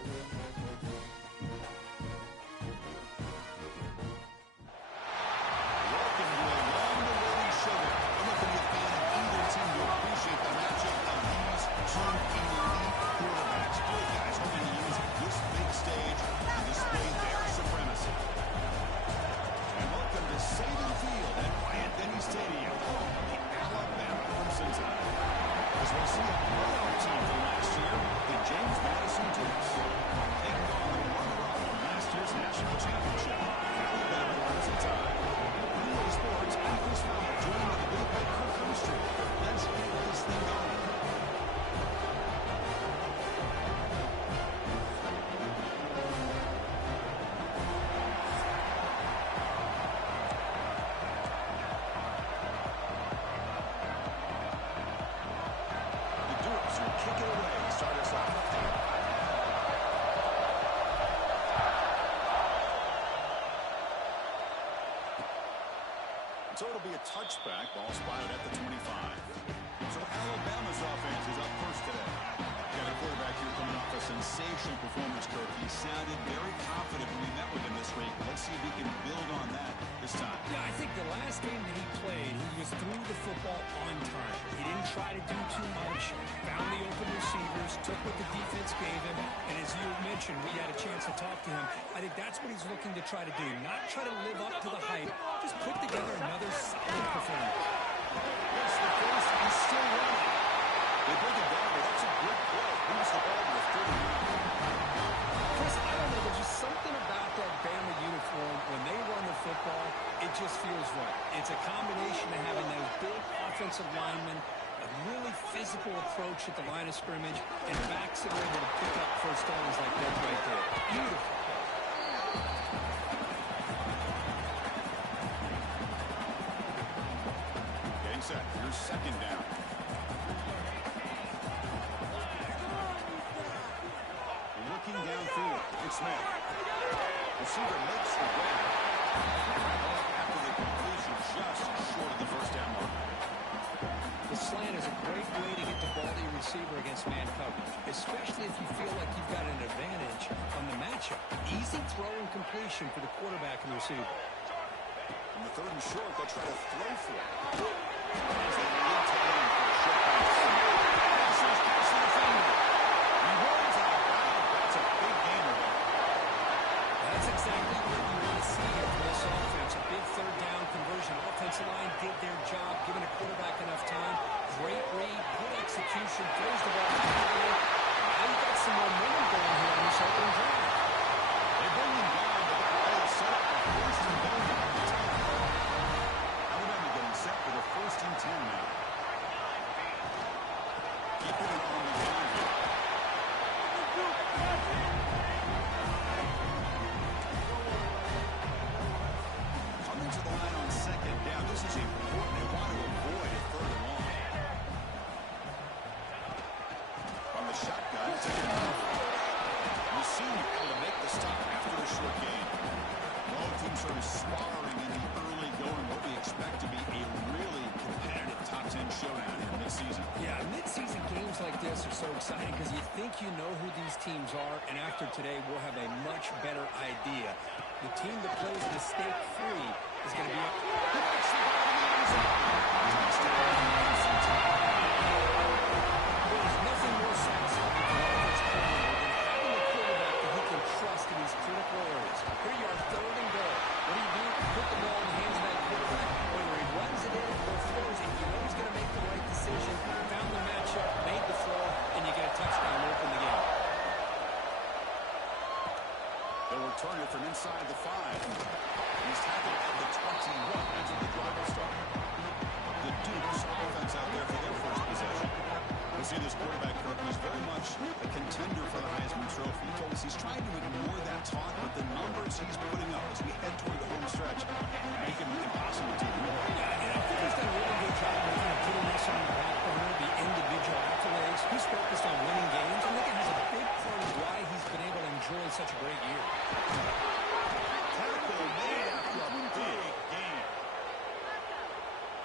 Welcome to a long-awaited showdown. I'm not going to be a fan of either team to appreciate the matchup of these two elite quarterbacks. Both guys hoping to use this big stage to display their supremacy. And welcome to Saban Field at Bryant-Denny Stadium, home of the Alabama Crimson Tide. As we see a playoff team from last year, the James Madison Dukes. Taking on the runner-up from last year's national championship, Alabama Crimson Tide. EA Sports, Atlas Fowl, joined by the big head Kirk Herbstreit. Let's get this thing going. Kick it away. Start us off. So it'll be a touchback. Ball spotted at the 25. So Alabama's offense is up first today. Got a quarterback here coming off a sensational performance, Kirk. He sounded very confident when we met with him this week. Let's see if he can build on that this time. Yeah, I think the last game that he played, he just threw the football on time. He didn't try to do too much, found the open receivers, took what the defense gave him, and as you mentioned, we had a chance to talk to him. I think that's what he's looking to try to do, not try to live up to the hype, just put together another solid performance. Yes, the first is still running. They break it down, but that's a good play. Moves the ball to the 30. Chris, I don't know, there's just something about that Bama uniform. When they run the football, it just feels right. It's a combination of having those big offensive linemen, a really physical approach at the line of scrimmage, and backs that are able to pick up first downs like that right there. Beautiful. Getting set. Here's second down. Looking downfield. It's Smith. Receiver makes the grab. After the conclusion, just short of the first down mark. The slant is a great way to get the ball to your receiver against man coverage, especially if you feel like you've got an advantage on the matchup. Easy throw and completion for the quarterback and receiver. On the third and short, they'll try to throw for it. As they lead time for a short pass. Passes crossing the finger. He rolls out of bounds. That's a big gainer there. That's exactly what you want to see here from this offense. A big third down conversion. Offensive line did their job, giving a quarterback enough time. Great read, good execution, throws the ball. Now you've got some momentum going here on this opening drive. They bring him down, but that play is set up a first and goal at the 10. Alabama getting set for the first and 10 now. Keeping it on the ground here. Coming to the line on second down. This is important. They want to avoid a third and long. On the shotgun, taking it off. Receiver able to make the stop after a short gain. Both teams sort of sparring in the early going. What we expect to be a really competitive top 10 showdown here mid-season. Yeah, mid-season games like this are so exciting because you think you know who these teams are, and after today, we'll have a much better idea. The team that plays mistake-free is going to be... There's nothing more satisfying for an offense coordinator than having a quarterback that he can trust in these critical areas. Here you are, third and goal. What do? Put the ball in the hands of that quarterback. Whether he runs it in or throws it, you know he's going to make the right decision. Found the matchup, made the throw, and you get a touchdown to open the game. They'll return it from inside the 5. He's tackled at the 21. That's where the drive will start. The Dukes offense out there for their first possession. We'll see this quarterback, Kirk, who's very much a contender for the Heisman Trophy. He told us he's trying to ignore that talk, but the numbers he's putting up as we head toward the home stretch make him impossible to ignore. Yeah, and I think he's done a really good job of putting this on the back burner, the individual accolades. He's focused on winning games. I think it has a big part of why he's been able to enjoy such a great year. Tackle made after a big game.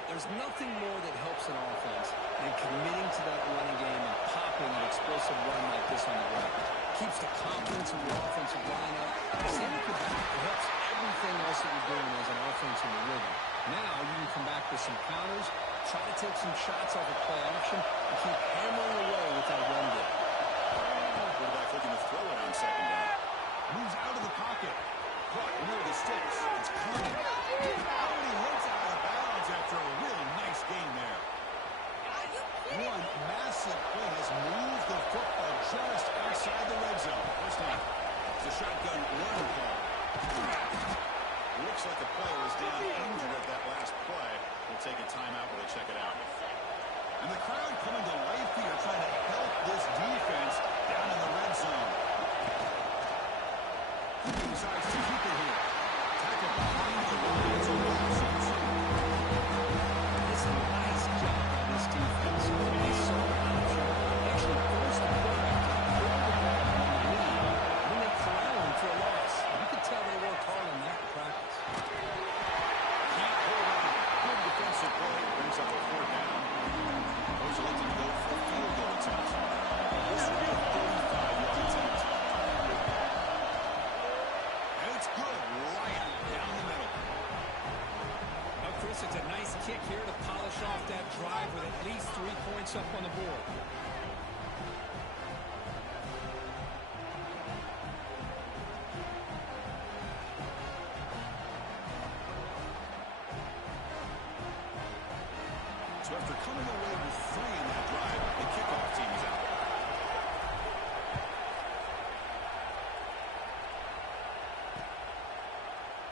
There's nothing more that helps an offense than committing to that running game and popping an explosive run like this on the ground. keeps the confidence of the offensive line up. Seeing it come back, it helps everything else that you're doing as an offense in the rhythm. Now you can come back with some counters, try to take some shots off of play action, and keep hammering away with that run game. Quarterback looking to throw it on second down. Moves out of the pocket. Caught near the sticks. It's coming. Oh, he hits out of bounds after a really nice gain there. One massive play has moved the football just outside the red zone. First down. It's a shotgun run call. Looks like the player was down injured at that last play. We'll take a timeout while they check it out. And the crowd coming to life here, trying to help this defense down in the red zone. He decides to keep it here. Tackle behind the lines of Washington. It's a nice job by this defense. They saw the option. They actually forced the quarterback to throw the ball on the lead. Then they corral him for a loss. You could tell they worked hard on that in practice. Can't hold on. Good defensive play. Brings up a fourth down. Those elected to go for a field goal attempt. This will be a 35-yard attempt. And it's good. Right down the middle. Now, Chris, it's a nice kick here to polish off that drive with at least 3 points up on the board. So after coming away with 3 in that drive, the kickoff team is out.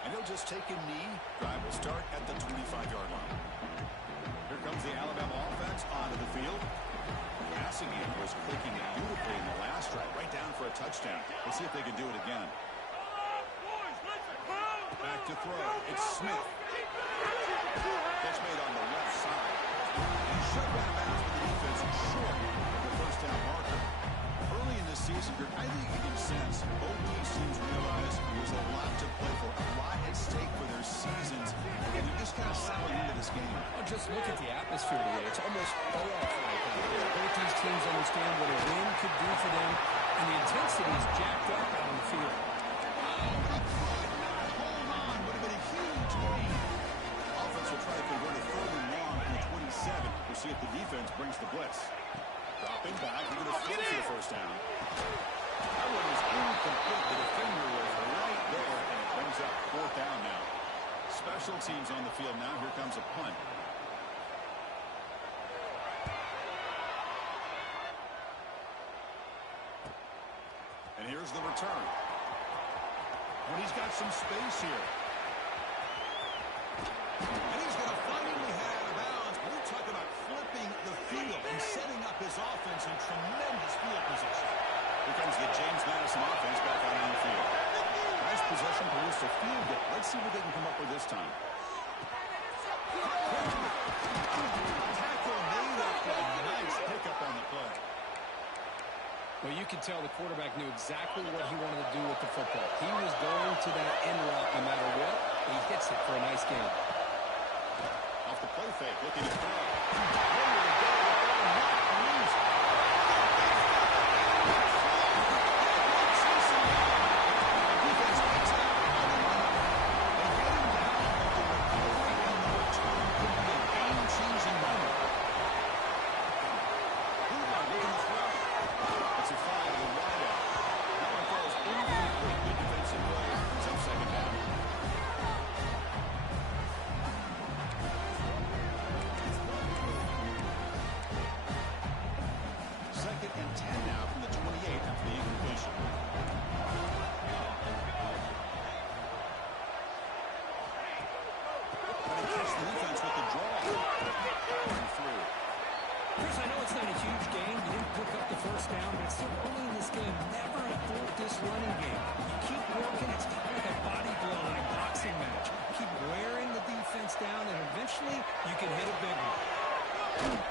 And he'll just take a knee. Drive will start at the 25-yard line. Here comes the Alabama offense onto the field. Passing game was clicking beautifully in the last drive, right down for a touchdown. Let's see if they can do it again. Back to throw. It's Smith. Catch made on the left side. And shut out of bounds with the defense short of the first down marker. Early in the season, I think you can sense both these teams realize there's a lot to play for, a lot at stake for their seasons, and they're just kind of settling into this game. Oh, just look at the atmosphere today. It's almost playoff like out there. Both these teams understand what a win could do for them, and the intensity is jacked up out on the field. Hold on, would have been a huge gain. Offense will try to convert a 3rd and long in the 27. We'll see if the defense brings the blitz. Dropping back, we're going to throw for the first down. That one was incomplete. The defender was right there, and it brings up 4th down now. Special teams on the field now. Here comes a punt. And here's the return. When he's got some space here. And he's going to finally head out of bounds. We're talking about flipping the field and setting up his offense in tremendous field position. Here comes the James Madison offense back out on the field. Nice possession, produce a field goal. Let's see what they can come up with this time. Tackle made after a nice pickup on the play. Well, you could tell the quarterback knew exactly what he wanted to do with the football. He was going to that end route no matter what. He hits it for a nice game. Off the play fake, looking to throw. There we go. Defense picks it up on the run. And getting down with the recovery and the return could be a game-changing moment. Hoover looking to throw. It's a foul to the wideout. That one falls incomplete. Good defensive play. It's up second down. Second and 10 now from the 28 after the incompletion. Trying to catch the defense with the draw. Through. Chris, I know it's not a huge game. You didn't pick up the first down, but it's still early in this game. Never abort this running game. You keep working. It's kind of like a body blow in a boxing match. Keep wearing the defense down, and eventually you can hit a big one.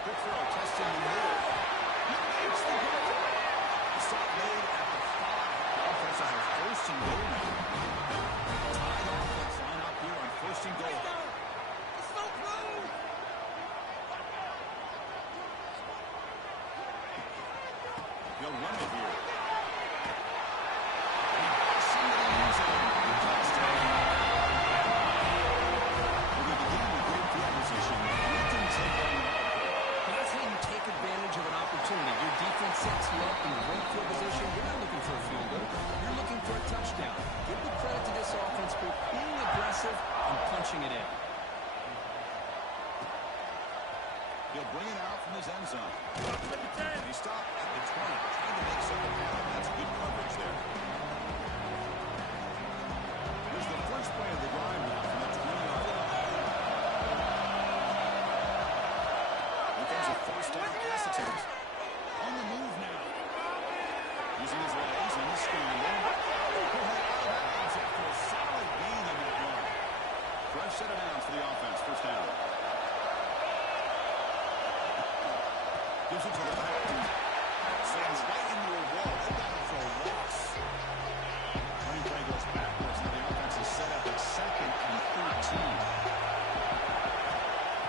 Good throw, testing the middle. He makes the goal. The stop made at the 5. The offense has a first and goal now. Tied offense line up here on first and goal. He'll run it here. He'll bring it out from his end zone. And he stopped at the 20, trying to make something happen. That's good coverage there. Here's the first play of the drive now from the 20-yard line. Here comes a first down pass attempt. On the move now. Using his legs and he's scrambling. He'll head out of bounds after a solid gain on that run. Fresh set of downs for the offense. First down. Gives it to the back. Stands right into a wall. They got him for a loss. Running play goes backwards. Now the offense is set up at 2nd and 13.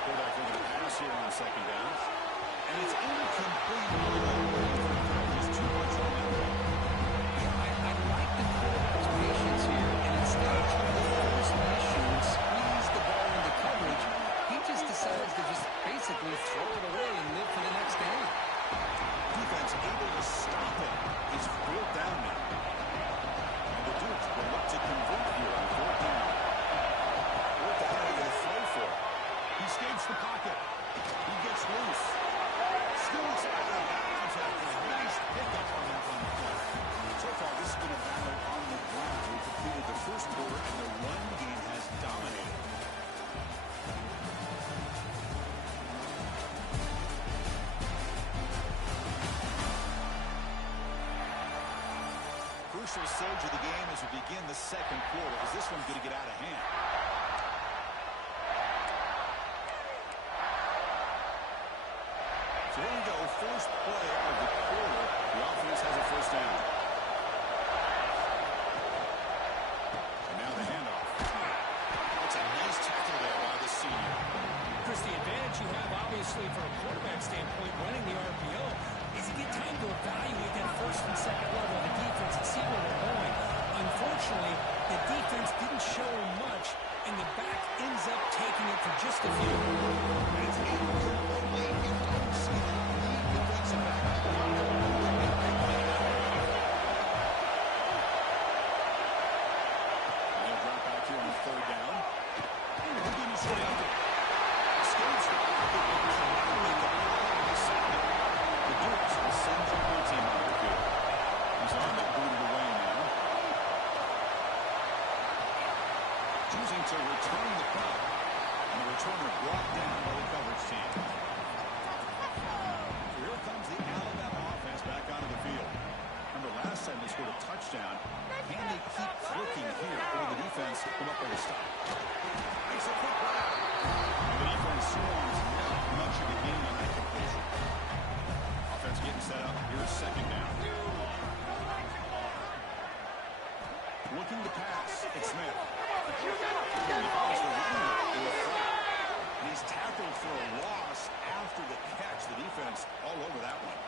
Quarterback looking to pass here on 2nd down. And it's incomplete. There's too much on that one. I like the quarterback's patience here. And instead of trying to force an issue and squeeze the ball into coverage, he just decides to just basically throw it away and live for the next down. Defense able to stop it. It's 4th down now. And the Dukes will look to convert here on 4th down. What the hell are they going to throw for? He escapes the pocket. He gets loose. Scoots out of bounds after a nice pickup on that one play. So far, this has been a battle on the ground. We've completed the first quarter, and the run game has dominated. Crucial surge of the game as we begin the second quarter. Is this one going to get out of hand? So here we go. First play of the quarter. The offense has a first down. And now the handoff. That's a nice tackle there by the senior. Chris, the advantage you have, obviously, from a quarterback standpoint, running the RPO, is you get time to evaluate that first and second level of the defense and see where they're going. Unfortunately, the defense didn't show much, and the back ends up taking it for just a few. And it's incomplete. You don't see that lead defensive back. They'll drop back here on 3rd down. Who didn't stay? Escapes the pocket, but cannot make a play on the second. The Dukes will send their blue team out the field. He's on the booted away now. Choosing to return the punt. And the returner brought down by the coverage team. So here comes the Alabama offense back onto the field. Remember last time they scored a touchdown. Can they keep flicking here or the defense come up with a stop? Makes a quick run. The defense swarms not much of a gain on that completion. Offense getting set up. Here's 2nd down. Looking to pass. It's Smith. And he's tackled for a loss after the catch. The defense all over that one.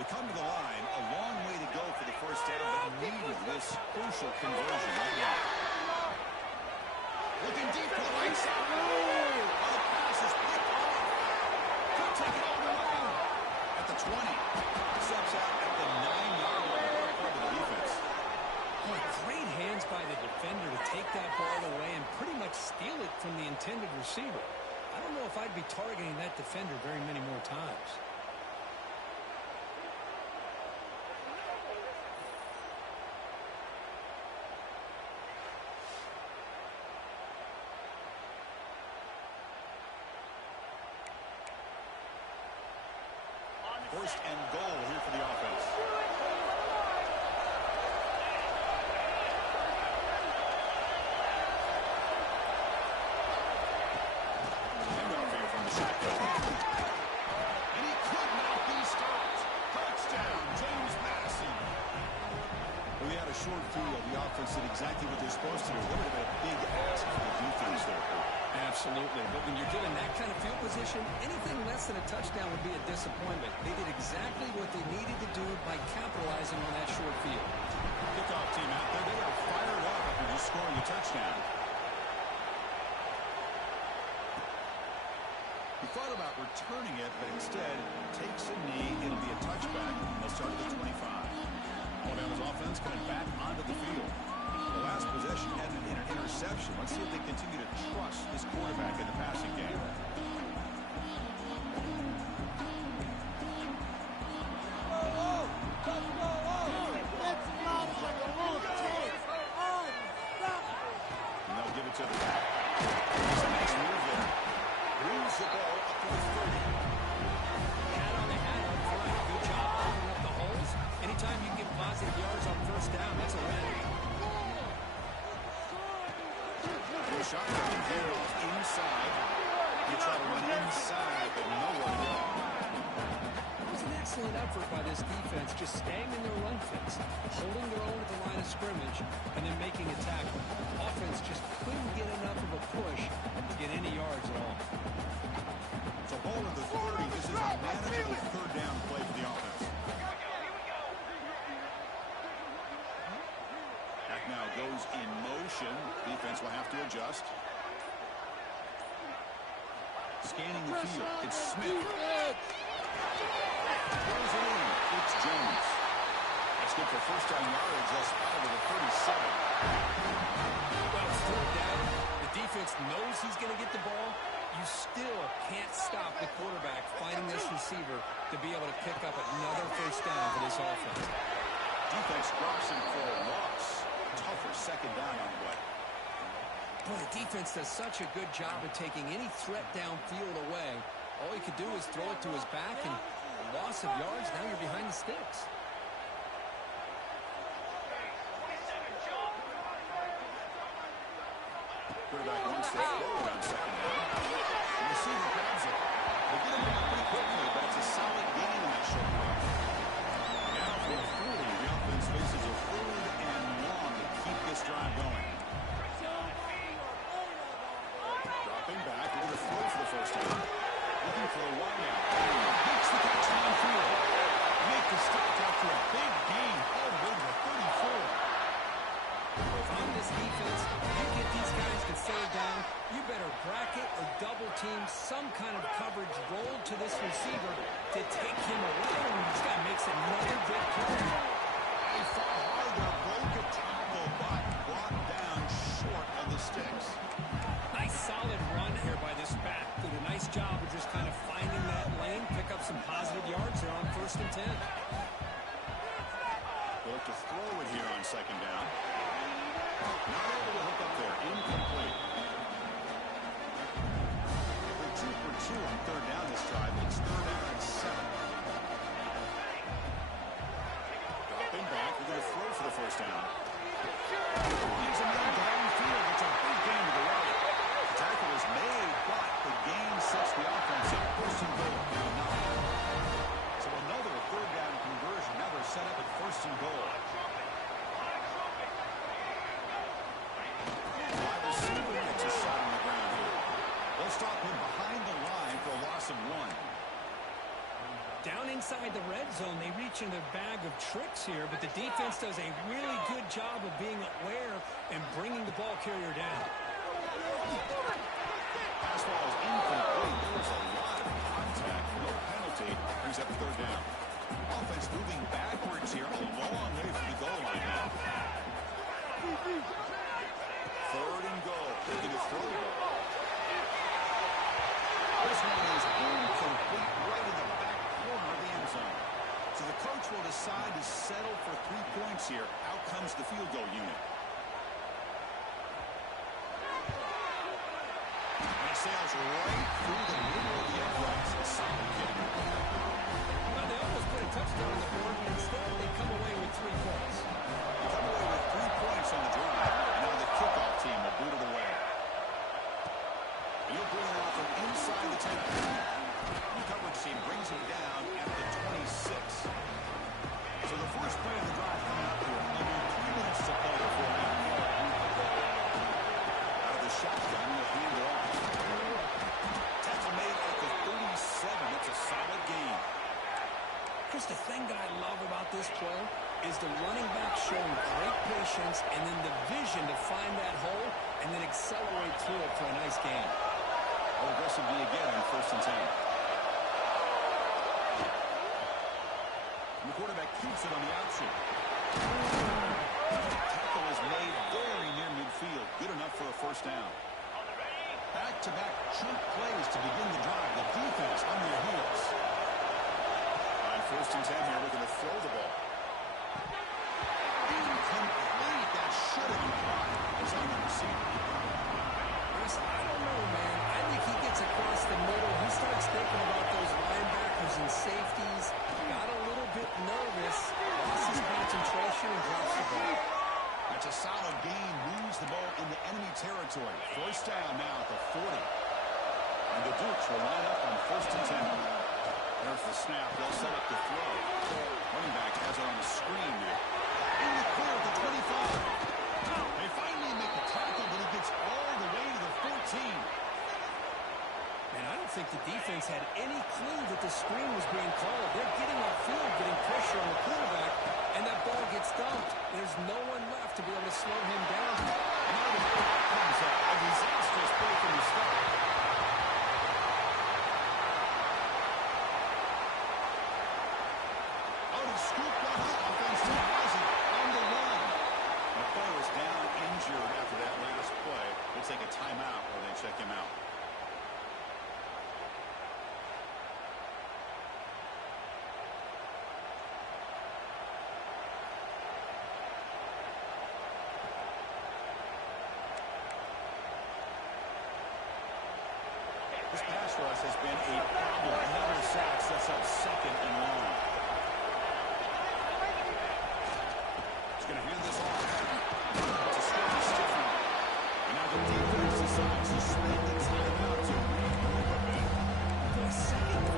They come to the line. A long way to go for the first down, but needed this crucial conversion right now. Looking deep for the right side. Oh, the pass is picked off. Could take it all the way. At the 20. Steps out at the 9-yard line. Part of the defense. Boy, great hands by the defender to take that ball away and pretty much steal it from the intended receiver. I don't know if I'd be targeting that defender very many more times. First and goal here for the offense. Handoff here from the shotgun. And he could not be stopped. Touchdown, James Madison. We had a short field. The offense did exactly what they're supposed to do. That would have been a big ask for the defense there. Absolutely. But when you're given that kind of field position, anything less than a touchdown would be a disappointment. They did exactly what they needed to do by capitalizing on that short field. Kickoff team out there. They are fired up after just scoring a touchdown. He thought about returning it, but instead takes a knee. It'll be a touchback. They'll start at the 25. Alabama's offense coming back onto the field. The last possession ended in an interception. Let's see if they continue to trust this quarterback in the passing game. shotgun handoff inside. You try to run inside, but nowhere to go. It was an excellent effort by this defense, just staying in their run fix, holding their own at the line of scrimmage, and then making a tackle. Offense just couldn't get enough of a push to get any yards at all. So ball in the 30. This is a manageable third down play for the offense. That now goes in motion. Defense will have to adjust. Scanning the field. It's Smith. Throws it in. It's Jones. That's good for first down yardage. That's out of the 37. Well, it's third down. The defense knows he's going to get the ball. You still can't stop the quarterback finding this receiver to be able to pick up another first down for this offense. Defense drops him for a loss. Tougher second down on the way. Boy, the defense does such a good job of taking any threat downfield away. All he could do is throw it to his back, and loss of yards, now you're behind the sticks. Quarterback wants to throw it on second down. The receiver grabs it. They get him out pretty quickly, but it's a solid gain in that short run. Now for a 40, the offense faces a 3rd and long to keep this drive going. Dropping back, they're going to throw for the first down. Looking for a wideout. Makes the catch downfield. Make the stop after a big gain all the way to the 34. If I'm this defense, you get these guys to third down, you better bracket or double team some kind of coverage roll to this receiver to take him away. This guy makes another big play. He fought hard to break a tackle, but brought down short of the sticks. Nice solid run here by this back. Did a nice job of just kind of finding that lane, pick up some positive yards there on 1st and 10. They'll look to throw it here on second down. Not able to hook up there. Incomplete. They're 2 for 2 on third down this drive. It's 3rd down and 7. Dropping back. They're going to throw for the first down. Gives him down downfield. It's a big gain to the right. The tackle is made, but the gain sets the offense up. 1st and goal. So another 3rd down conversion. Now they're set up at 1st and goal. Stop him behind the line for a loss of 1. Down inside the red zone, they reach into their bag of tricks here, but the defense does a really good job of being aware and bringing the ball carrier down. Pass ball is incomplete. There was a lot of contact. No penalty. Brings up 3rd down. Offense moving backwards here. A long way from the goal line now. 3rd and goal. Taking a throw ball. This one is incomplete right in the back corner of the end zone. So the coach will decide to settle for 3 points here. Out comes the field goal unit. And he sails right through the middle of the uprights. A solid kick. Well, they almost put a touchdown on the board, but instead they come away with 3 points. They come away with 3 points on the drive. And now the kickoff team will boot it away. He'll bring it out from inside the 10. The coverage team brings him down at the 26. So the first play of the drive coming up here. Under 3 minutes to play before that. Out of the shotgun, he'll hand it off. Tackle made at the 37. That's a solid gain. Chris, the thing that I love about this play is the running back showing great patience and then the vision to find that hole and then accelerate through it for a nice gain. Aggressive D again on 1st and 10. And the quarterback keeps it on the option. Tackle is made very near midfield. Good enough for a first down. Back-to-back chunk plays to begin the drive. The defense on their heels. On 1st and 10 here, looking to throw the ball. Incomplete. That should have been caught. It's on the receiver. Chris, I don't know, man. I think he gets across the middle. He starts thinking about those linebackers and safeties. Got a little bit nervous. Lost his concentration and drops the ball. That's a solid gain. Moves the ball into enemy territory. First the defense had any clue that the screen was being called. They're getting upfield, getting pressure on the quarterback, and that ball gets dumped. There's no one left to be able to slow him down. And now the ball comes up. A disastrous play from the start. Oh, he scooped that up. Offense has it on the run. The player is down injured after that last play. We'll take a timeout while they check him out. This pass rush has been a problem. Another sack sets up second and long. He's going to hand this off. It's a scary stiff one. And now the defense decides to spend the timeout to regroup a bit. For a second,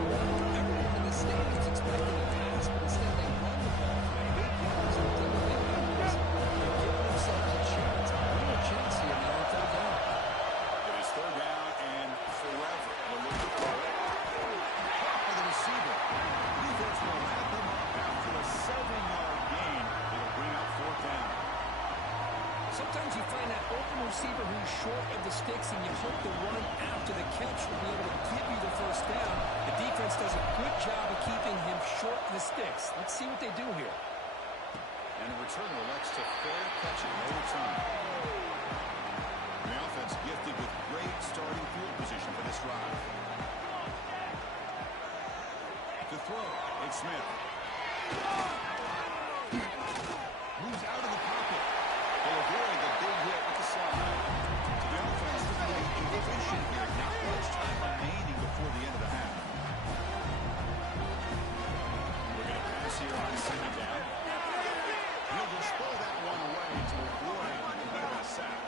everyone in the stadium is expecting a pass, but instead they run the ball for 8 yards until they lose. They're giving themselves a chance, a real chance here now on third down. It is third down and forever. They'll look to throw it. Caught by the receiver. Defense will wrap him up after a 7-yard gain. It'll bring up fourth down. Sometimes you find that open receiver who's short of the sticks, and you hope the run after the catch will be able to give you the first down. The defense does a good job of keeping him short of the sticks. Let's see what they do here. And the returner elects to fair catch it, no return. The offense gifted with great starting field position for this drive. To throw, it's Smith. Moves out of the pocket. They avoid the big hit with the slide. To the offense to be efficient here. Not much time remaining before the end of the half. We're going to pass here on second down. He'll just throw that one away to avoid a bit of a sack.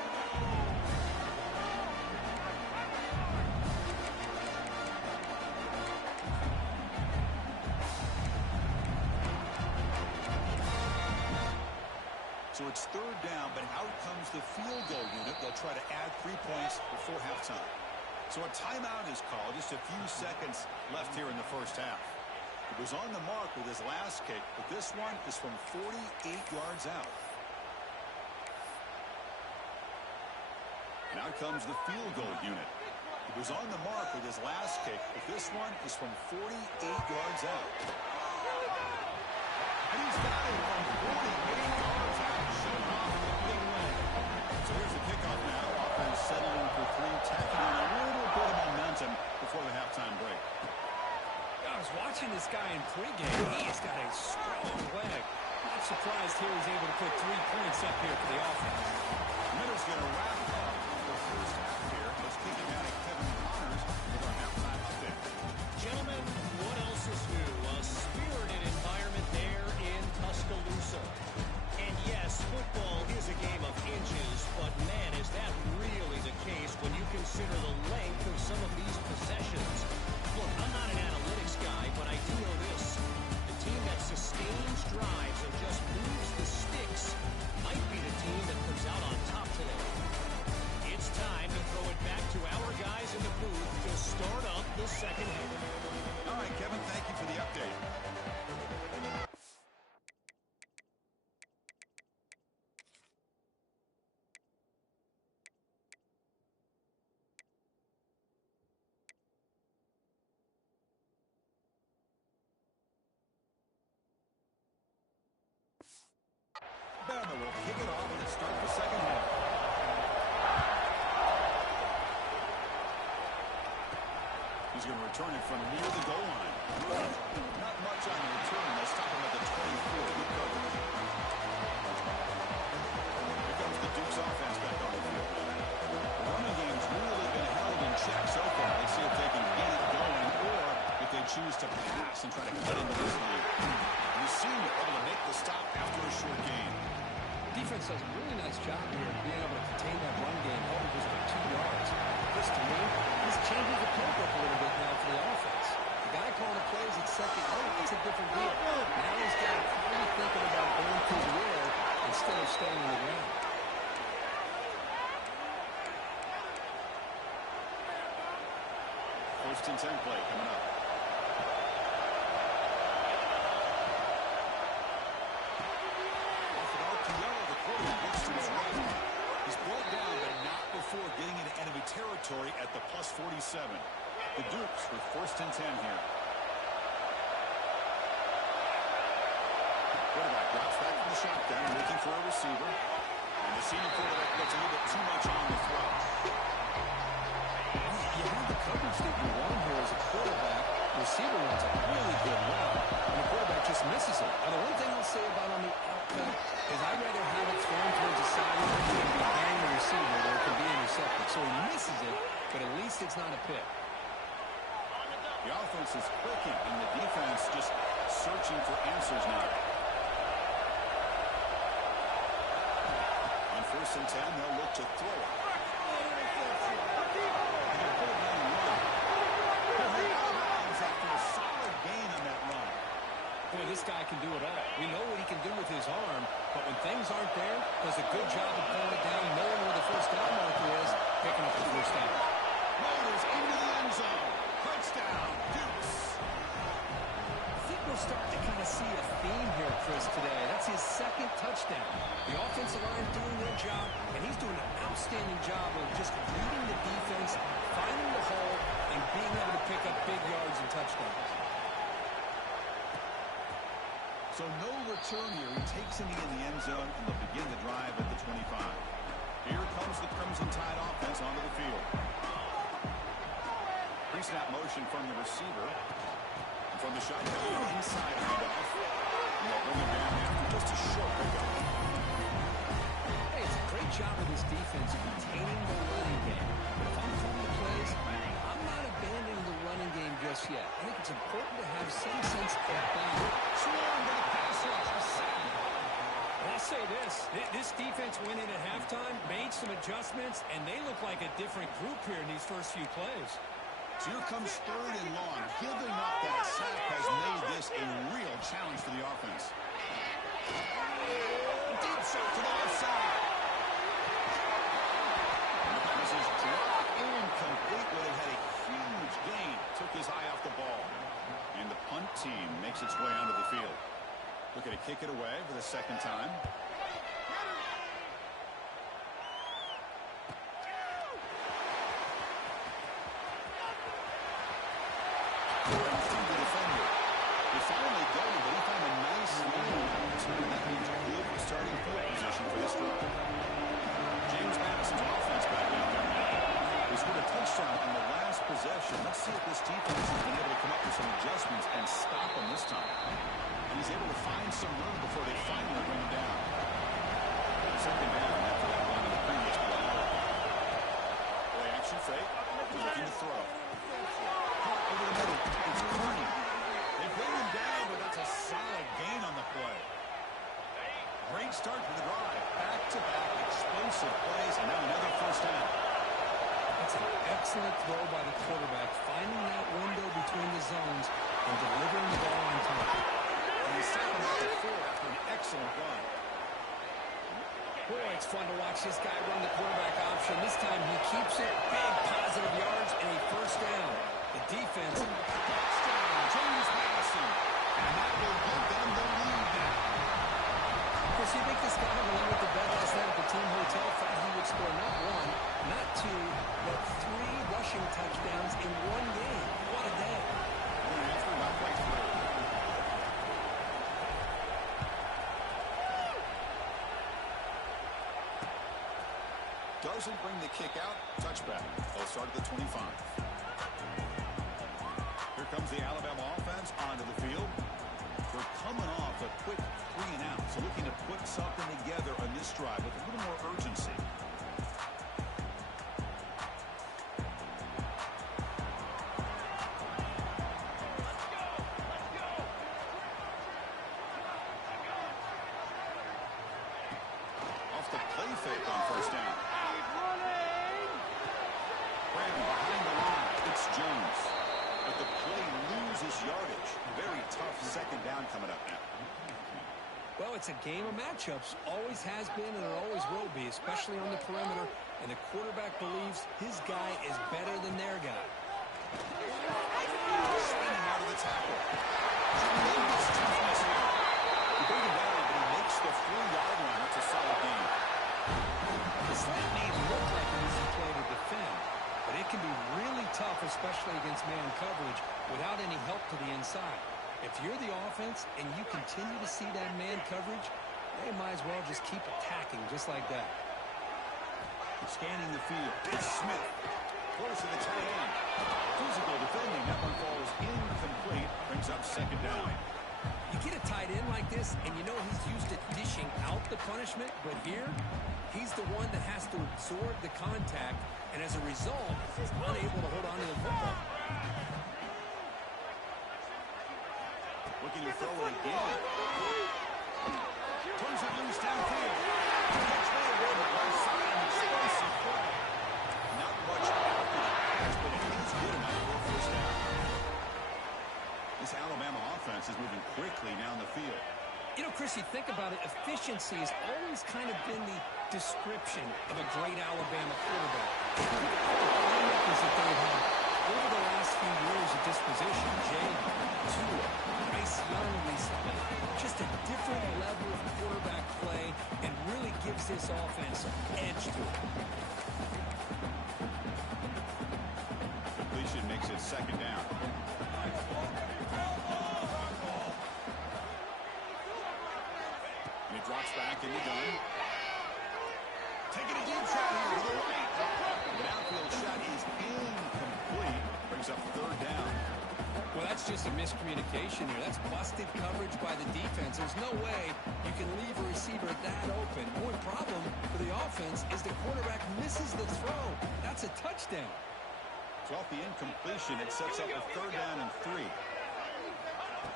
So it's third down, but out comes the field goal unit. They'll try to add 3 points before halftime. So a timeout is called. Just a few seconds left here in the first half. He was on the mark with his last kick, but this one is from 48 yards out. And out comes the field goal unit. He was on the mark with his last kick, but this one is from 48 yards out. And he's got it from 48 yards out, showing off the big win. So here's the kickoff now. Offense settling for 3, tacking on a little bit of momentum before the halftime break. I was watching this guy in pregame. He's got a strong leg. Not surprised here he's able to put 3 points up here for the offense. Miller's going to wrap up the first half here. Let's kick it out at Kevin Connors with our halftime update. Gentlemen, what else is new? A spirited environment there in Tuscaloosa. And yes, football is a game of inches, but man, is that really the case when you consider the length of some of these possessions. Look, I'm not an analytics guy, but I do know this. The team that sustains drives and just moves the sticks might be the team that comes out on top today. It's time to throw it back to our guys in the booth to start up the second half. All right, Kevin, thank you for the update. Bama will kick it off and start the second half. He's going to return it from near the goal line. Not much on the return. They'll stop him at the 24. Good coverage. Here comes the Duke's offense back on the field. The running game's really been held in check so far. Let's see if they can get it going or if they choose to pass and try to cut into this lead. You see him able to make the stop after a short gain. Defense does a really nice job here of being able to contain that run game, held it just for 2 yards. This, to me, this changes the playbook a little bit now for the offense. The guy calling the plays at second, it's a different deal. Now he's got to really thinking about going through the air instead of staying in the ground. First and and 10 play coming up. Off an RPO, the quarterback gets to his right. He's brought down, but not before getting into enemy territory at the plus 47. The Dukes with 1st and 10 here. Quarterback drops back from the shotgun, looking for a receiver. And the senior quarterback gets a little bit too much on the throw. You have the coverage that you want here as a quarterback. The receiver runs a really good route, and the quarterback just misses it. Now, the one thing I'll say about on the outcut is I'd rather have it thrown towards the sideline than be behind the receiver where it can be intercepted. So he misses it, but at least it's not a pick. The offense is clicking, and the defense just searching for answers now. On 1st and 10, they'll look to throw it. After a solid gain on that run. Boy, this guy can do it all. We know what he can do with his arm, but when things aren't there, does a good job of pulling it down, knowing where the first down marker is, picking up the first down. Motors into the end zone. Touchdown, Dukes. I think we're starting to kind of see a theme here, Chris, today. That's his 2nd touchdown. The offensive line doing their job, and he's doing an outstanding job of just reading the defense, finding the hole, and being able to pick up big yards and touchdowns. So no return here. He takes it in the end zone, and they'll begin the drive at the 25. Here comes the Crimson Tide offense onto the field. Pre-snap motion from the receiver. From the shotgun, inside handoff. And they'll bring it down after just a short pickup. Hey, it's a great job of this defense containing the running game. But if I'm calling the plays, I'm not abandoning the running game just yet. I think it's important to have some sense of balance. Swarm to the pass rush. Well, I'll say this defense went in at halftime, made some adjustments, and they look like a different group here in these first few plays. So here comes 3rd and long. Giving up that sack has made this a real challenge for the offense. Deep shot to the left side. And the pass is dropped incomplete, but it had a huge gain. Took his eye off the ball. And the punt team makes its way onto the field. Looking to kick it away for the 2nd time. Finally going, but he found a nice landing opportunity. That means good starting field position for this drive. James Madison's offense back out there now. They scored a touchdown on the last possession. Let's see if this defense has been able to come up with some adjustments and stop him this time. And he's able to find some room before they finally bring him down. 2nd down after that run in the previous play. Play action fake. He's looking to throw. Over the middle. It's Kearney. They bring him down, but that's a solid gain on the play. Great start to the drive. Back-to-back explosive plays, and now another first down. That's an excellent throw by the quarterback, finding that window between the zones and delivering the ball on time. And he set him up at 4 after an excellent run. Boy, it's fun to watch this guy run the quarterback option. This time he keeps it. Big positive yards and a first down. The defense. Touchdown, James Madison. And that will give them the lead now. Of course, you think this guy went with the bet last night at the team hotel, thought he would score not 1, not 2, but 3 rushing touchdowns in one game. What a day. Not quite through. Doesn't bring the kick out. Touchback. They'll start at the 25. Here comes the Alabama offense onto the field. We're coming off a quick 3-and-out, so looking to put something together on this drive with a little more urgency. Off the play fake on first down. Brandon behind the line. It's Jones. But the play loses yardage. Very tough 2nd down coming up now. Well, it's a game of matchups. Always has been and it always will be, especially on the perimeter. And the quarterback believes his guy is better than their guy. Spinning out of the tackle. Tremendous toughness here. He brings him down, but he makes the 4-yard line. That's a solid gain. The slant may look like an easy play to defend, but it can be really tough, especially against man coverage, without any help to the inside. If you're the offense and you continue to see that man coverage, they might as well just keep attacking just like that. Scanning the field. It's Smith. Close to the tight end. Physical defending. That one falls incomplete. Brings up second down. You get a tight end like this, and you know he's used to dishing out the punishment, but here, he's the one that has to absorb the contact, and as a result, he's unable to hold on to the football. Looking to throw it again. Turns it loose downfield. Catch made on the right side. An explosive play. Not much after the catch, but it is good enough for a first down. This Alabama offense is moving quickly down the field. You know, Chris, you think about it, efficiency has always kind of been the description of a great Alabama quarterback. Think about the playmakers that they've had over the last few years at this position. Jay, Tua, Bryce Young recently. Just a different level of quarterback play and really gives this offense an edge to it. Completion makes it second down. And he drops back in the gun. Taking a deep shot here to the right. The outfield shot is incomplete. Brings up third down. Well, that's just a miscommunication here. That's busted coverage by the defense. There's no way you can leave a receiver that open. The only problem for the offense is the quarterback misses the throw. That's a touchdown. So off the incompletion, it sets up a third down and 3.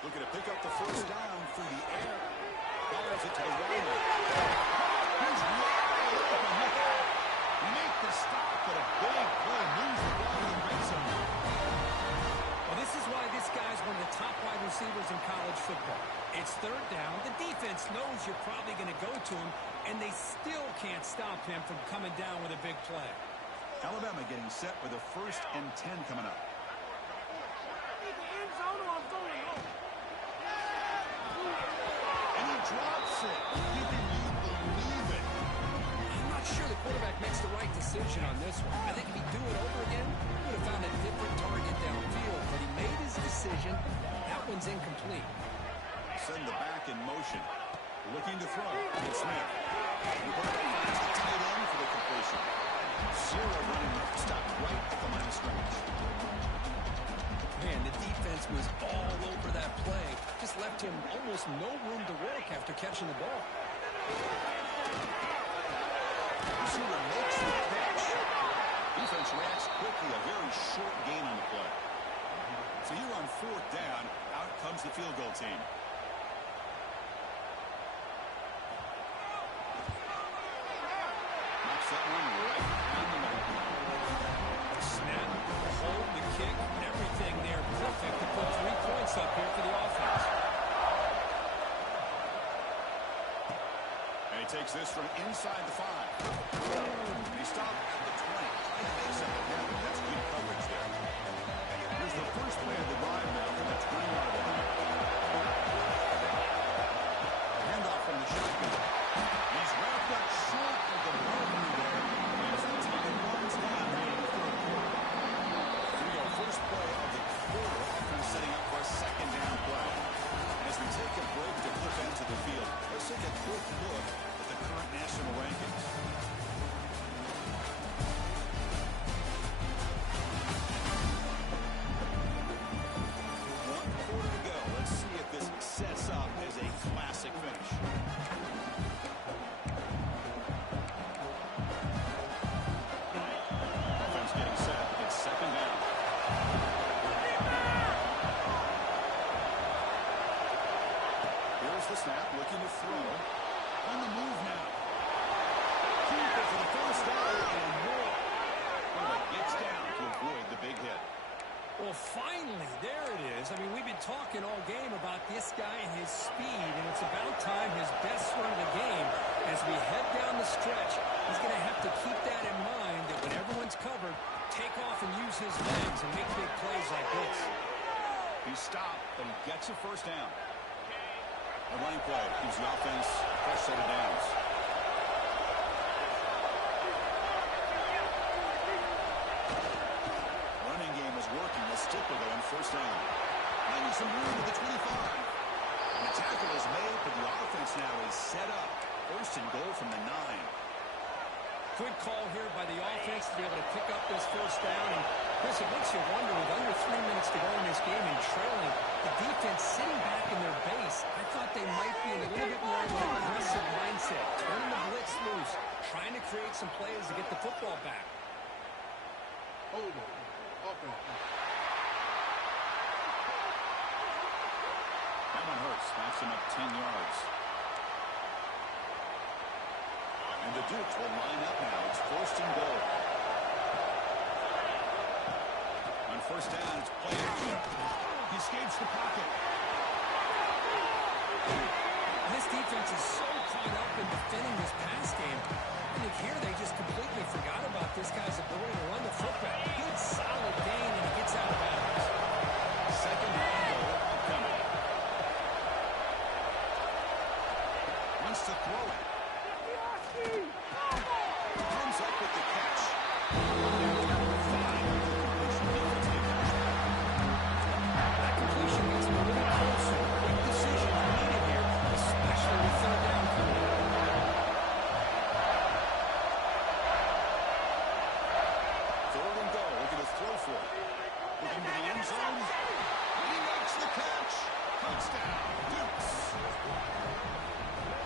Looking to pick up the first down through the air. Fires it to the right. He's wide open with that. Make the stop, but a big play moves the ball and makes him. Well, this is why this guy's one of the top wide receivers in college football. It's third down. The defense knows you're probably going to go to him, and they still can't stop him from coming down with a big play. Alabama getting set with a 1st and 10 coming up. And he drops it. Can you believe it? I'm not sure the quarterback makes the right decision on this one. I think if he'd do it over again, he would have found a different target downfield. But he made his decision. That one's incomplete. Send the back in motion. Looking to throw. It's Smith. The quarterback finds the tight end for the completion. 0 running left. Stop right at the line of scrimmage. Man, the defense was all over that play. Just left him almost no room to work after catching the ball. Receiver makes the catch. Defense reacts quickly. A very short gain on the play. So here on 4th down, out comes the field goal team. Knocks that one right down the middle. Snap, hold, the kick, everything there perfect to put 3 points up here for the offense. And he takes this from inside the 5. And he stopped at the 20. Trying to make something happen. That's good coverage there. Here's the first play of the drive now from the 20-yard line. Handoff from the shotgun. He's wrapped up short of the boundary there. As the time runs down here in the 3rd quarter. Here we go. First play of the quarter. Offense setting up for a second down play. As we take a break to flip into the field, let's take a quick look at the current national rankings. One quarter to go. Let's see if this sets up as a classic finish. Offense getting set. It's second down. Here's the snap, looking to throw. On the move now. Keeper for the first down and more. Quarterback gets down to avoid the big hit. Well, finally, there it is. I mean, we've been talking all game about this guy and his speed, and it's about time his best run of the game. As we head down the stretch, he's going to have to keep that in mind, that when everyone's covered, take off and use his legs and make big plays like this. He's stopped, but he gets a first down. A running play gives the offense a fresh set of downs. Running game is working. They'll stick with it on first down. Finding some room at the 25. And the tackle is made, but the offense now is set up. First and goal from the 9. Good call here by the offense to be able to pick up this first down. And Chris, it makes you wonder, with under 3 minutes to go in this game and trailing, the defense sitting back in their base. I thought they might be in a little bit more of an aggressive mindset, turning the blitz loose, trying to create some plays to get the football back. That one hurts. Backs him up 10 yards. And the Dukes will line up now. It's first and goal. On first down, it's play action. He escapes the pocket. This defense is so caught up in defending this pass game. I think here they just completely forgot about this guy's ability to run the football. Good, solid gain, and he gets out of bounds. Second down goal coming. Wants to throw it. Comes up with the catch. That completion gets him a little closer. Quick decision needed here, especially with third down coming. Third and goal. Looking to throw for it. Looking to the end zone. He makes the catch. Touchdown, Dukes.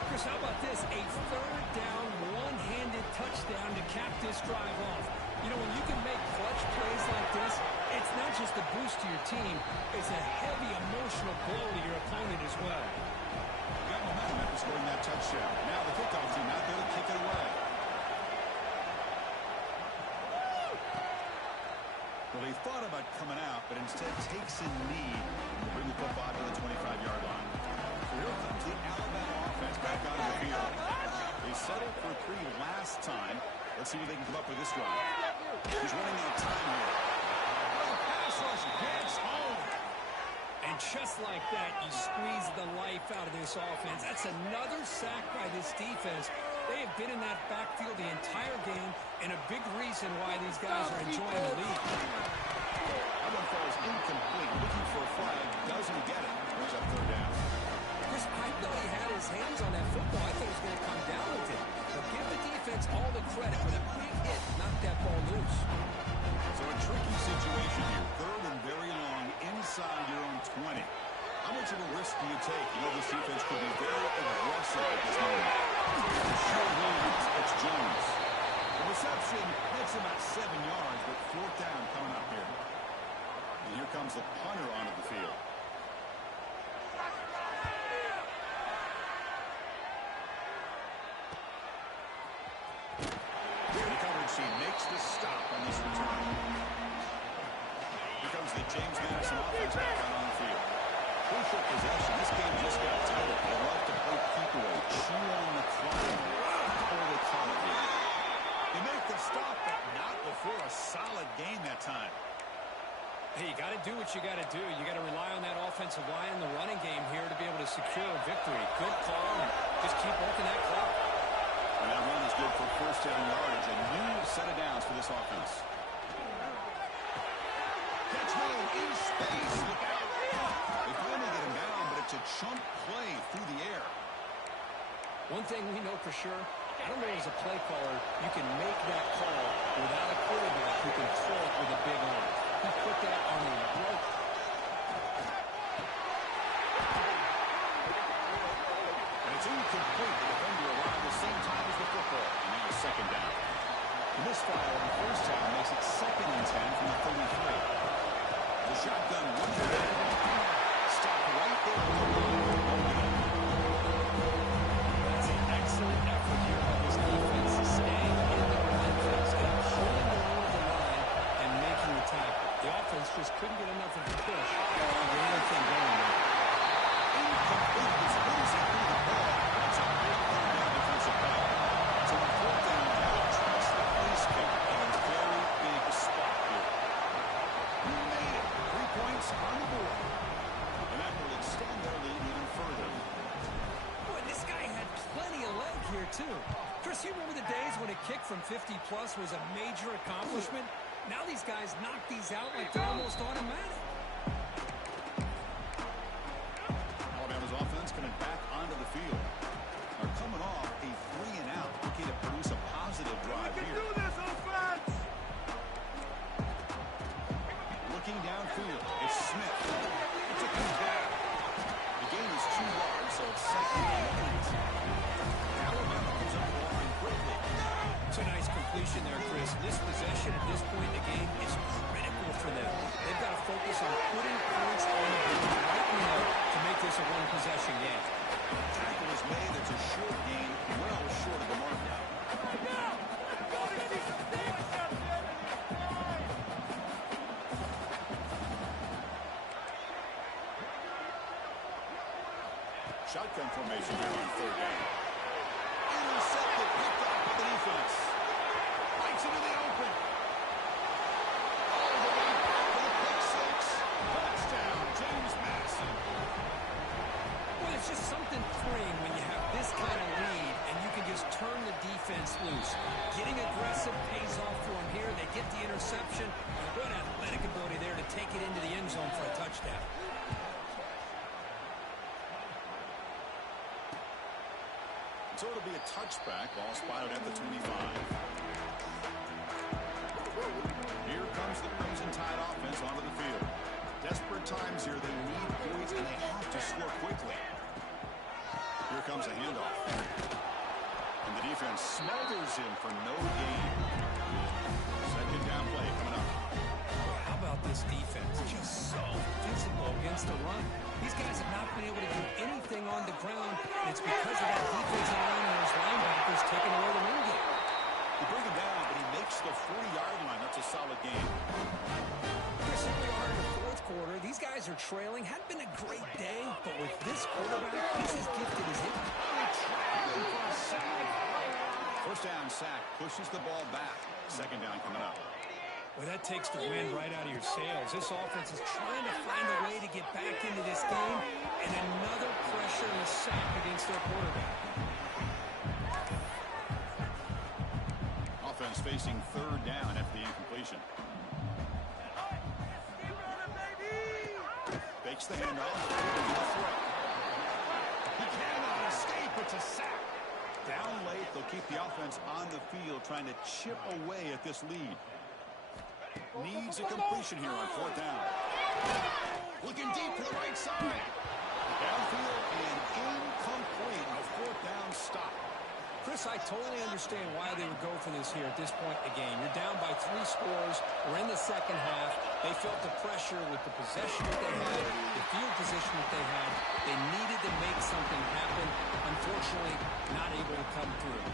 Chris, how about this? A third down, one-handed touchdown to cap this drive off. You know, when you can make clutch plays like this, it's not just a boost to your team, it's a heavy emotional blow to your opponent as well. Got momentum after scoring that touchdown. Now the kickoff team out there to kick it away. Well, they thought about coming out, but instead takes a knee and bring the football to the 25-yard line. So here comes the Alabama offense back on the field. They settled for 3 last time. Let's see what they can come up with this drive. He's running out of time here. The pass rush gets home. And just like that, you squeeze the life out of this offense. That's another sack by this defense. They have been in that backfield the entire game, and a big reason why these guys are enjoying the lead. That one falls incomplete. Looking for a flag. Doesn't get it. Brings up third down. Chris, I thought he had his hands on that football. I thought he was going to come down with it. But give the defense all the credit for that big hit to knock that ball loose. So a tricky situation here. Third and very long inside your own 20. How much of a risk do you take? You know this defense could be very aggressive at this moment. Sure hands. It's Jones. The reception makes about 7 yards, but fourth down coming up here. And here comes the punter onto the field. The coverage team makes the stop on this return. Here comes the James Madison offense back out on the field. Crucial possession. This game just got tighter. They love to play keep away, chew on the clock. Before they call it here. They make the stop, but not before a solid game that time. Hey, you got to do what you got to do. You got to rely on that offensive line in the running game here to be able to secure a victory. Good call, and just keep working that clock. And that run is good for first down yardage. A new set of downs for this offense. Catch made in space. Look out. They finally get him down, but it's a chunk play through the air. One thing we know for sure, I don't know as a play caller, you can make that call without a quarterback who can throw it with a big arm. He put that on a rope. And it's incomplete. The defender arrived at the same time as the football. And now second down. The misfire on the first down makes it 2nd and 10 from the 33. The shotgun runs it back. Stop right there at the line. That's an excellent effort here by this defense, staying in their defense and holding along the line and making the tackle. The offense just couldn't get too. Chris, you remember the days when a kick from 50-plus was a major accomplishment? Now these guys knock these out like they're almost automatic. Alabama's offense coming back onto the field. They're coming off a 3-and-out, looking to produce a positive drive here. Do this, offense! Looking downfield, it's Smith. He took him down. The game is 2 yards, so it's second and 8. Alabama comes up the line quickly. It's a nice completion there, Chris. This possession at this point in the game is critical for them. They've got to focus on putting points on the board right now to make this a one-possession game. Tackle is made. It's a short gain, well short of the mark now. Shotgun formation here on 3rd down. Intercepted, picked off by the defense. Bites into the open. All the way back for the pick 6. Touchdown, James Madison. Well, it's just something freeing when you have this kind of lead and you can just turn the defense loose. Getting aggressive pays off for them here. They get the interception. Good athletic ability there to take it into the end zone for a touchdown. So it'll be a touchback, ball spotted at the 25. Here comes the Crimson Tide offense onto the field. Desperate times here. They need points, and they have to score quickly. Here comes a handoff. And the defense smothers him for no gain. Second down play coming up. How about this defense? Just so physical against the run. These guys have not been able to do anything on the ground. It's because of that defensive line and those linebackers taking away the run game. They bring him down, but he makes the 40-yard line. That's a solid game. Chris, here we are in the 4th quarter. These guys are trailing. Hadn't been a great day, but with this quarterback, he's as gifted as him. First down sack, pushes the ball back. Second down coming up. Well, that takes the wind right out of your sails. This offense is trying to find a way to get back into this game, and another pressure and a sack against their quarterback. Offense facing 3rd down after the incompletion. Fakes the handoff. He cannot escape. It's a sack. Down late, they'll keep the offense on the field, trying to chip away at this lead. Needs a completion here on 4th down. Looking deep to the right side. Downfield and incomplete. A 4th down stop. Chris, I totally understand why they would go for this here at this point in the game. You're down by 3 scores. We're in the second half. They felt the pressure with the possession that they had, the field position that they had. They needed to make something happen. Unfortunately, not able to come through.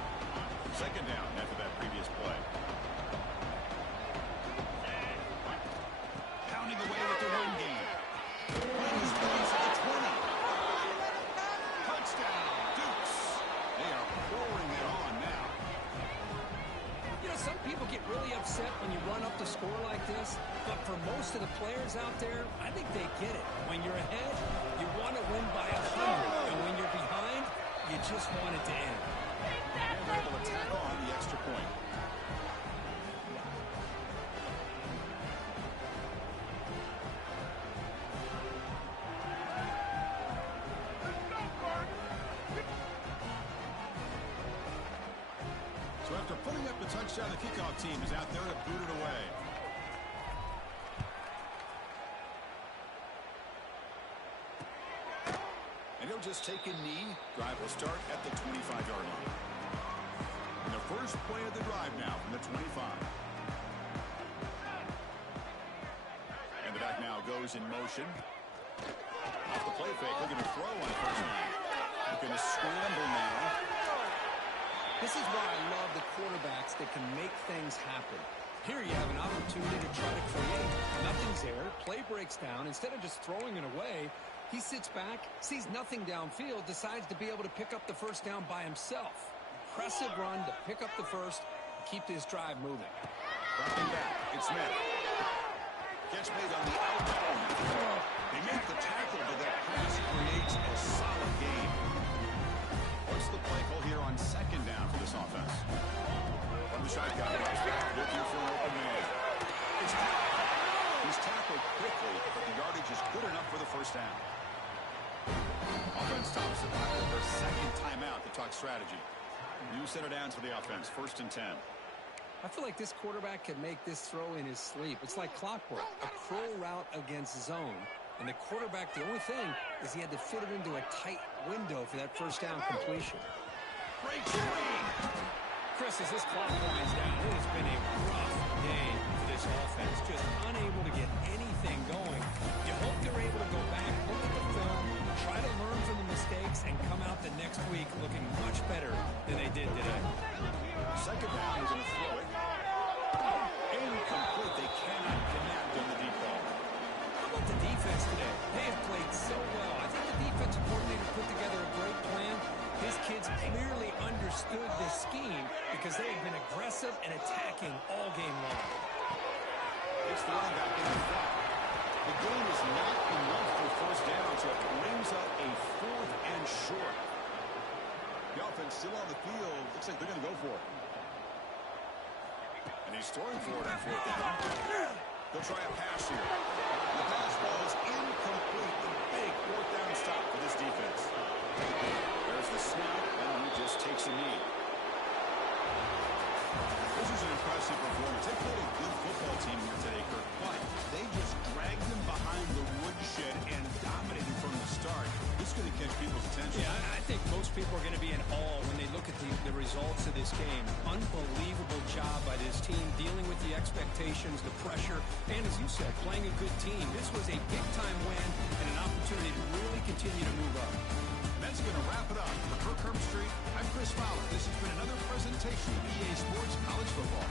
Second down after that previous play. Pounding away with the run game. Brings plays at the 20. Touchdown, Dukes. They are pouring it on now. You know, some people get really upset when you run up the score like this, but for most of the players out there, I think they get it. When you're ahead, you want to win by 100, and when you're behind, you just want it to end. And they're able to tack on the extra point. So after putting up the touchdown, the kickoff team is out there to boot it away. And he'll just take a knee. Drive will start at the 25-yard line. And the first play of the drive now from the 25. And the back now goes in motion. Off the play fake, looking to throw on first down. Looking to scramble now. This is why I love the quarterbacks that can make things happen. Here you have an opportunity to try to create. Nothing's there. Play breaks down. Instead of just throwing it away, he sits back, sees nothing downfield, decides to be able to pick up the first down by himself. Impressive run to pick up the first, keep this drive moving. Dropping back, it's Smith. Catch made on the outbound. They make the tackle, but that pass creates a solid gain. What's the play call here on second down? first down. Offense stops it by their second timeout to talk strategy. New center downs for the offense. 1st and 10. I feel like this quarterback could make this throw in his sleep. It's like clockwork, a crow route against zone. And the quarterback, the only thing is he had to fit it into a tight window for that first down completion. Great screen. Chris, as this clock winds down, it has been a rough day for this offense. Just unable to get anything going. You hope they're able to go back, look at the film, try to learn from the mistakes, and come out the next week looking much better than they did today. Second down, he's going to throw it. Incomplete. They cannot connect on the deep ball. How about the defense today? They have played so well. I think the defensive coordinator put together a great plan. His kids clearly understood this scheme because they have been aggressive and attacking all game long. It's the running back in the front. The game is not enough for first down, so it brings up a 4th and short. The offense still on the field. Looks like they're going to go for it. And he's throwing for it on 4th down. They'll try a pass here. The pass ball is incomplete. A big 4th down stop for this defense. There's the snap, and he just takes a knee. This is an impressive performance. They played a good football team here today, Kirk, but they just dragged them behind the woodshed and dominated from the start. This is going to catch people's attention. Yeah, I think most people are going to be in awe when they look at the results of this game. Unbelievable job by this team dealing with the expectations, the pressure, and as you said, playing a good team. This was a big-time win and an opportunity to really continue to move up. That's going to wrap it up. For Kirk Herbstreit, I'm Chris Fowler. This has been another presentation of EA Sports College Football.